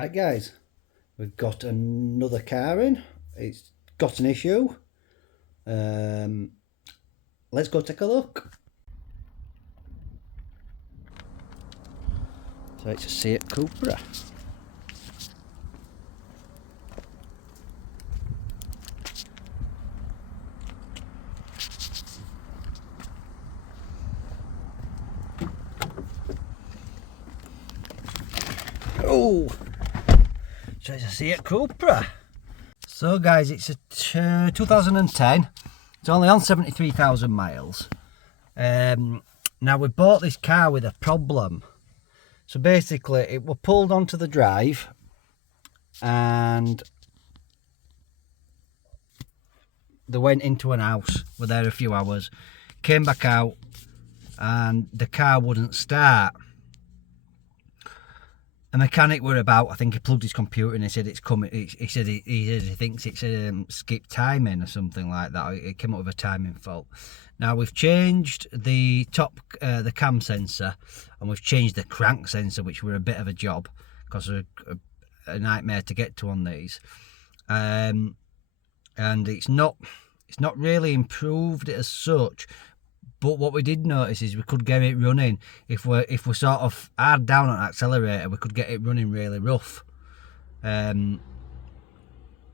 Right guys, we've got another car in. It's got an issue. Let's go take a look. So it's a Seat Cupra. Oh, so it's a Seat Cupra. So guys, it's a 2010. It's only on 73,000 miles. Now we bought this car with a problem. So basically it was pulled onto the drive and they went into an house, were there a few hours, came back out and the car wouldn't start. A mechanic were about, I think he plugged his computer and he said it's coming, he said he thinks it's skipped timing or something like that. It came up with a timing fault. Now we've changed the the cam sensor and we've changed the crank sensor, which were a bit of a job because of a nightmare to get to on these. And it's not really improved it as such. But what we did notice is we could get it running if we're sort of hard down on accelerator. We could get it running really rough.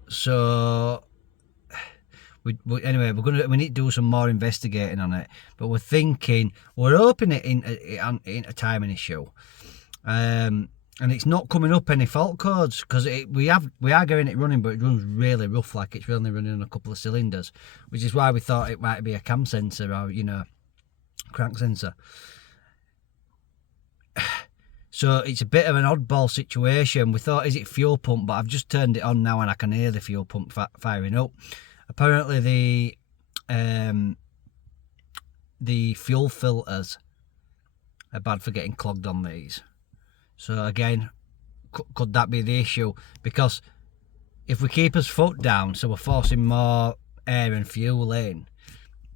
So anyway, we need to do some more investigating on it. But we're hoping it in a timing issue. And it's not coming up any fault codes because we are getting it running, but it runs really rough, like it's only running on a couple of cylinders, which is why we thought it might be a cam sensor or crank sensor. So it's a bit of an oddball situation. We thought, is it fuel pump? But I've just turned it on now and I can hear the fuel pump firing up. Apparently the fuel filters are bad for getting clogged on these. So again, could that be the issue? Because if we keep his foot down, so we're forcing more air and fuel in,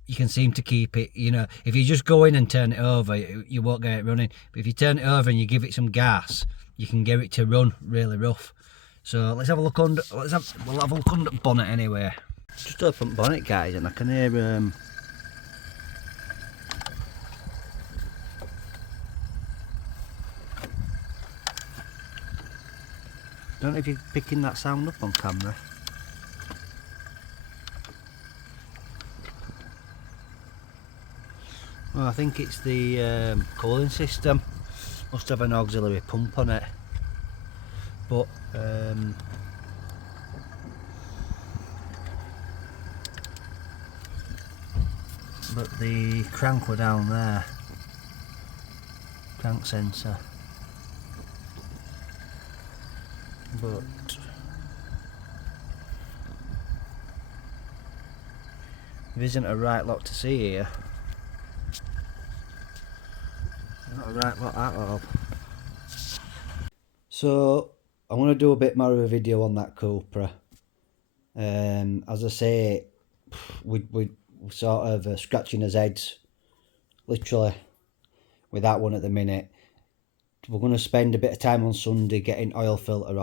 you can seem to keep it, if you just go in and turn it over, you won't get it running. But if you turn it over and you give it some gas, you can get it to run really rough. So let's have a look under, we'll have a look under the bonnet anyway. Just open the bonnet guys and I can hear don't know if you're picking that sound up on camera. Well, I think it's the cooling system. Must have an auxiliary pump on it. But the crank were down there. Crank sensor. But there isn't a right lot to see here. Not a right lot at all. So I want to do a bit more of a video on that Cupra. As I say, we sort of scratching his heads, literally, with that one at the minute. We're going to spend a bit of time on Sunday getting fuel filter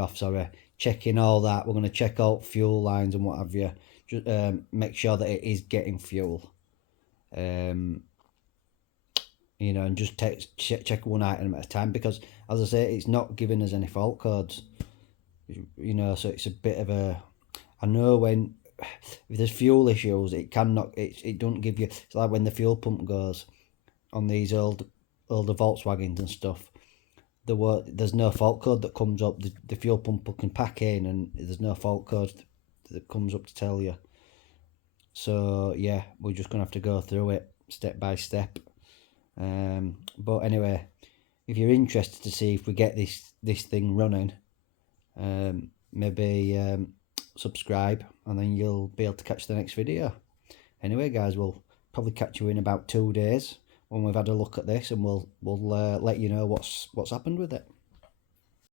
off, sorry, checking all that. We're going to check out fuel lines and what have you, just make sure that it is getting fuel, and just check one item at a time, because as I say, it's not giving us any fault codes, so it's a bit of a, I know when if there's fuel issues, it don't give you, it's like when the fuel pump goes on these older Volkswagens and stuff, there's no fault code that comes up. The fuel pump can pack in and there's no fault code that comes up to tell you. So yeah, we're just gonna have to go through it step by step. But anyway, if you're interested to see if we get this thing running, maybe subscribe and then you'll be able to catch the next video. Anyway guys, we'll probably catch you in about 2 days when we've had a look at this, and we'll let you know what's happened with it.